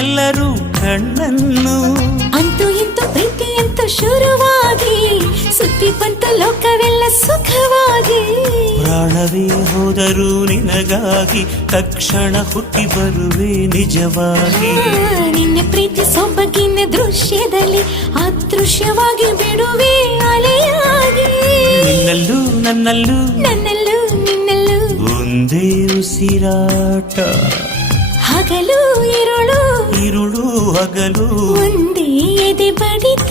ಎಲ್ಲರೂ ಕಣ್ಣನ್ನು ಅಂತೂ ಇಂತೂ ಪ್ರೀತಿಯಂತೂ ಶುರುವಾಗಿ ಸುದ್ದಿ ಬಂತು ಲೋಕವೆಲ್ಲ ಸುಖವಾಗಿ ಪ್ರಾಣವೇ ಹೋದರೂ ನಿನಗಾಗಿ ತಕ್ಷಣ ಹುಟ್ಟಿ ಬರುವೆ ನಿಜವಾಗಿ ನಿನ್ನ ಪ್ರೀತಿ ಸೊಬಗಿನ ದೃಶ್ಯದಲ್ಲಿ ಅದೃಶ್ಯವಾಗಿ ಬಿಡುವೆ ಅಲೆಯಾಗಿ ನಿನ್ನಲ್ಲೂ ನನ್ನಲ್ಲೂ ನನ್ನಲ್ಲೂ ನಿನ್ನಲ್ಲೂ ಒಂದೇ ಉಸಿರಾಟ ಹಗಲು ഇരുಳು ഇരുಳು ಹಗಲು ಒಂದೇ ಎದೆ ಬಡಿತ